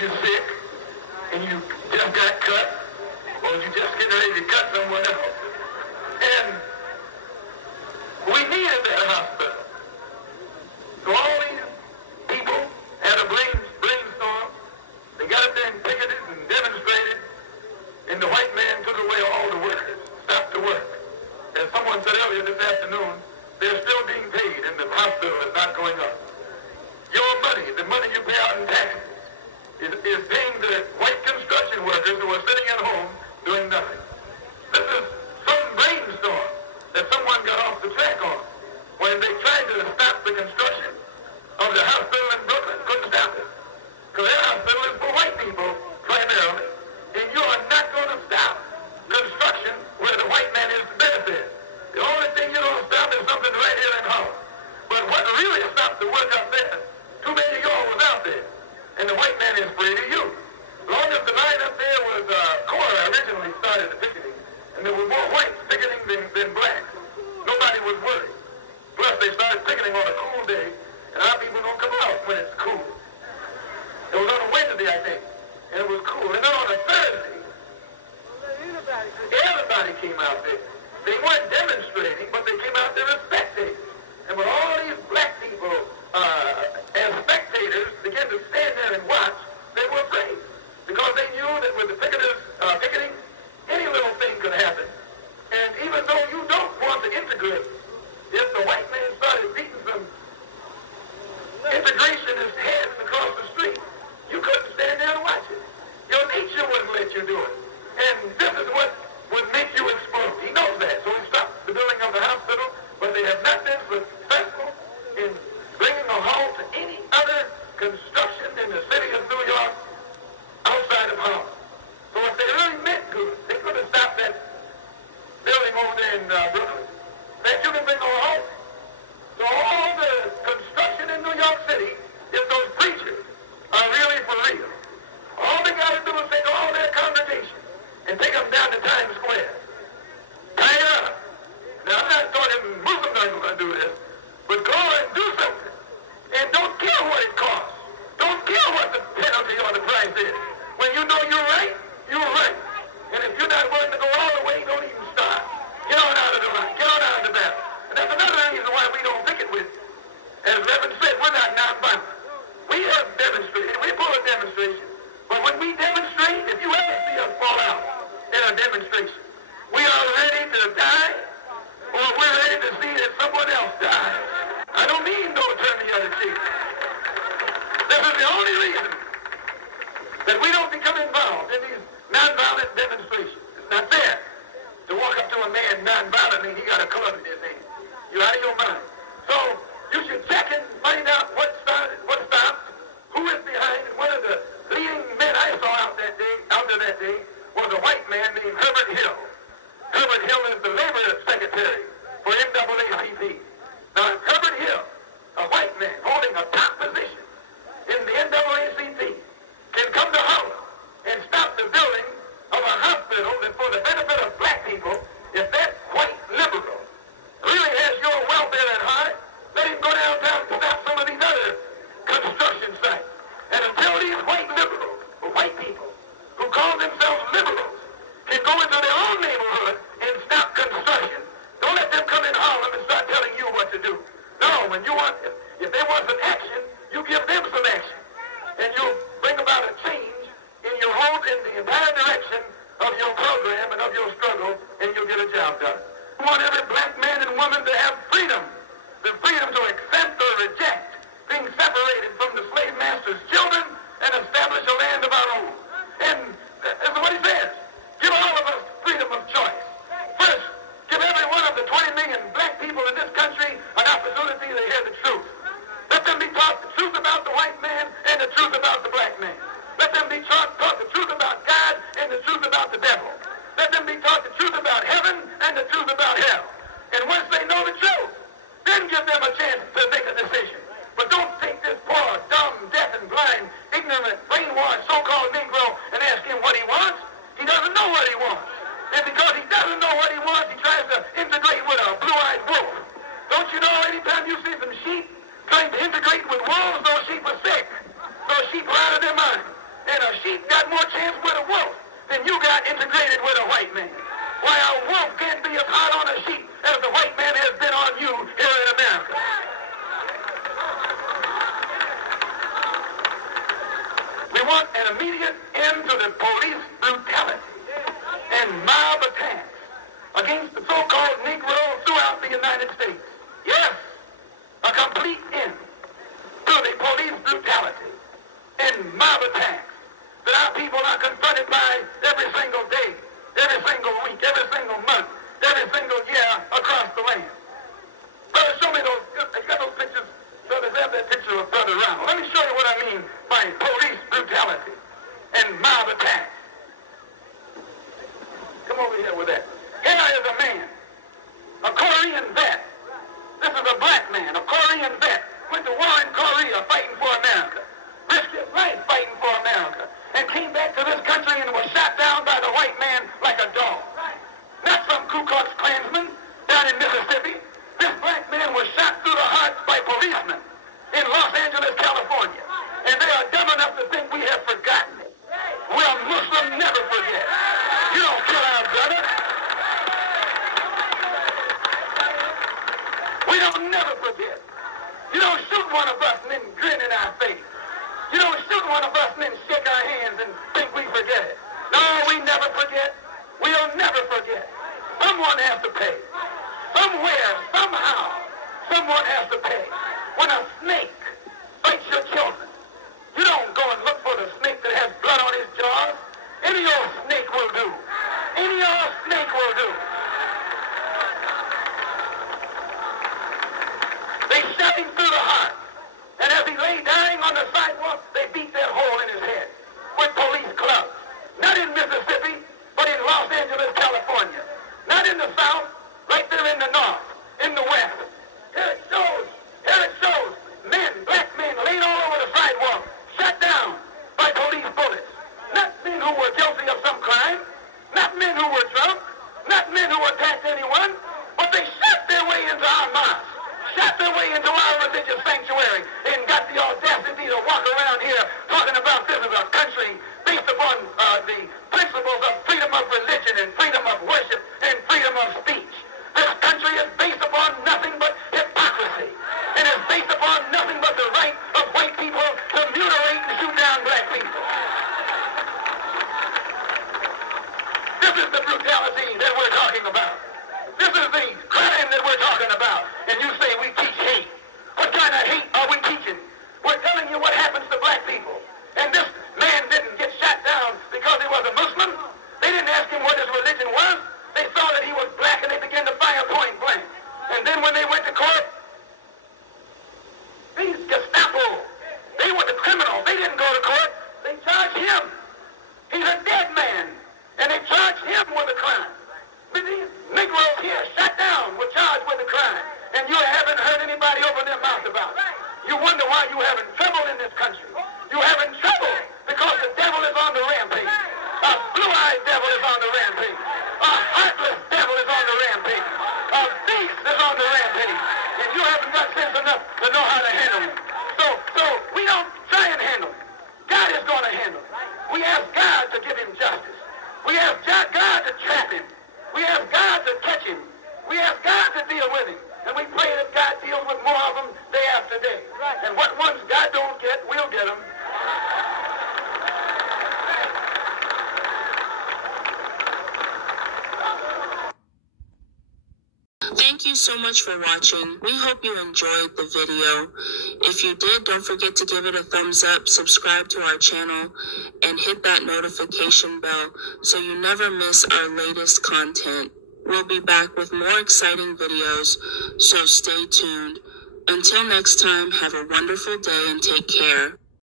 you're sick and you just got cut, or you just getting ready to cut someone else. And we needed that hospital. So all these people had a brainstorm. They got up there and picketed and demonstrated, and the white man took away all the workers, stopped the work. As someone said earlier this afternoon, they're still being paid and the hospital is not going up. Your money, the money you pay out in taxes, is paying the white construction workers who are sitting at home doing nothing. This is some brainstorm that someone got off the track on when they tried to stop the construction of the hospital in Brooklyn. Couldn't stop it. Because that hospital is for white people primarily, and you are not going to stop construction where the white man is to benefit. The only thing you don't stop is something right here in Holland. But what really stopped the work up there, too many of y'all was out there, and the white man is free to you. As long as the line up there was Cora originally started the picketing, and there were more whites picketing than blacks. Nobody was worried. Plus, they started picketing on a cool day, and our people don't come out when it's cool. It was on a Wednesday, I think, and it was cool. And then on a Thursday, everybody came out there. They weren't demonstrating, but they came out there as spectators. And when all these black people, as spectators, began to stand there and watch, they were afraid. Because they knew that with the picketers picketing, any little thing could happen. And even though you don't want to integrate, if the white man started beating some integrationist heads across the street, you couldn't stand there and watch it. Your nature wouldn't let you do it. And this is what would make you explode. He knows that. So he stopped the building of the hospital, but they have not been successful in bringing a halt to any other construction in the city of New York outside of Holland. So if they really meant good, they could have stopped that building over there in Brooklyn. That you can bring a halt. So all the construction in New York City, if those preachers are really for real, all they got to do is take all their congregation and take them down to Times Square. Tie it up. Now, I'm not talking Muslims are going to do this, but go and do something. And don't care what it costs. Don't care what the penalty or the price is. When you know you're right, you're right. And if you're not willing to go all the way, don't even start. Get on out of the line. Get on out of the battle. And that's another reason why we don't picket with. As Reverend said, we're not nonviolent. We have demonstrated. We pull a demonstration. But when we demonstrate, if you ever see us fall out in a demonstration, we are ready to die, or we're ready to see that someone else dies. I don't mean no turn the other cheek. This is the only reason that we don't become involved in these nonviolent demonstrations. It's not fair to walk up to a man nonviolently and he got a club in his hand. You're out of your mind. So you should check and find out what started, what stopped, who is behind. And one of the leading men I saw out there that day was a white man named Herbert Hill. Herbert Hill is the labor secretary for NAACP. Now, Herbert Hill, a white man holding a top position in the NAACP, can come to Holland and stop the building of a hospital that for the benefit of black people, if that white liberal really has your welfare at heart, let him go downtown and stop some of these other construction sites. And until these white liberals, or white people, who call themselves liberals, can go into their own neighborhood and stop construction, don't let them come in Harlem and start telling you what to do. No, when you want, if they want some action, you give them some action. And you'll bring about a change in your whole, in the entire direction of your program and of your struggle, and you'll get a job done. We want every black man and woman to have freedom. The freedom to accept or reject being separated from the slave master's children and establish a land of our own. And that's what he says. Give all of us freedom of choice. First, give every one of the 20 million black people in this country an opportunity to hear the truth. Let them be taught the truth about the white man and the truth about the black man. Let them be taught the truth about God and the truth about the devil. Let them be taught the truth about heaven and the truth about hell. And once they know the truth, then give them a chance to make a decision. But don't take this poor, dumb, deaf, and blind, ignorant, brainwashed, so-called Negro and ask him what he wants. He doesn't know what he wants. And because he doesn't know what he wants, he tries to integrate with a blue-eyed wolf. Don't you know anytime you see some sheep trying to integrate with wolves, those sheep are sick. Those sheep are out of their mind. a sheep got more chance with a wolf than you got integrated with a white man. Why, a wolf can't be as hard on a sheep as the white man has been on you here in America. We want an immediate end to the police brutality and mob attacks against the so-called Negroes throughout the United States. Yes, a complete end to the police brutality and mob attacks that our people are confronted by every single day, every single week, every single month, every single year across the land. Brother, show me those, you got those pictures? Brothers, have that picture of Brother Ronald. Let me show you what I mean by police brutality and mob attacks. Come over here with that. Here is a man, a Korean vet. This is a black man, a Korean vet. Went to war in Korea fighting for America. Risked his life fighting for America. And came back to this country and was shot down by the white man like a dog. Not some Ku Klux Klansman down in Mississippi. This black man was shot through the heart by policemen in Los Angeles, California. And they are dumb enough to think we have forgotten it. Well, Muslims never forget. You don't kill our brother. We don't never forget. You don't shoot one of us and then grin in our face. You don't shoot one of us and then shake our hands and think we forget it. No, we never forget. We'll never forget. Someone has to pay. Somewhere, somehow, someone has to pay. When a snake bites your children, you don't go and look for the snake that has blood on his jaws. Any old snake will do. Any old snake will do. They shot him through the heart. And as he lay dying on the sidewalk, they beat that hole in his head with police clubs. Not in Mississippi, but in Los Angeles, California. Not in the South, right there in the North, in the West. Here it shows men, black men, laid all over the sidewalk, shot down by police bullets. Not men who were guilty of some crime, not men who were drunk, not men who attacked anyone, but they shot their way into our mosques. Shot their way into our religious sanctuary and got the audacity to walk around here talking about this is a country based upon the principles of freedom of religion and freedom of worship and freedom of speech. This country is based upon nothing but hypocrisy and is based upon nothing but the right of white people to mutilate and shoot down black people. This is the brutality that we're talking about. This is the crime that we're talking about. And you say we teach hate. What kind of hate are we teaching? We're telling you what happens to black people. And this man didn't get shot down because he was a Muslim. They didn't ask him what his religion was. They saw that he was black and they began to fire point blank. And then when they went to court, these Gestapo, they were the criminals. They didn't go to court. They charged him. He's a dead man. And they charged him with a crime. These Negroes here shot down were charged with a crime. And you haven't heard anybody open their mouth about it. You wonder why you having trouble in this country. You having trouble because the devil is on the rampage. A blue-eyed devil is on the rampage. A heartless devil is on the rampage. A beast is on the rampage. And you haven't got sense enough to know how to handle him. So we don't try and handle him. God is going to handle him. We ask God to give him justice. We ask God to trap him. We ask God to catch him. We ask God to deal with him. And we pray that God deals with more of them day after day. And what ones God don't get, we'll get them. Thank you so much for watching. We hope you enjoyed the video. If you did, don't forget to give it a thumbs up, subscribe to our channel, and hit that notification bell so you never miss our latest content. We'll be back with more exciting videos, so stay tuned. Until next time, have a wonderful day and take care.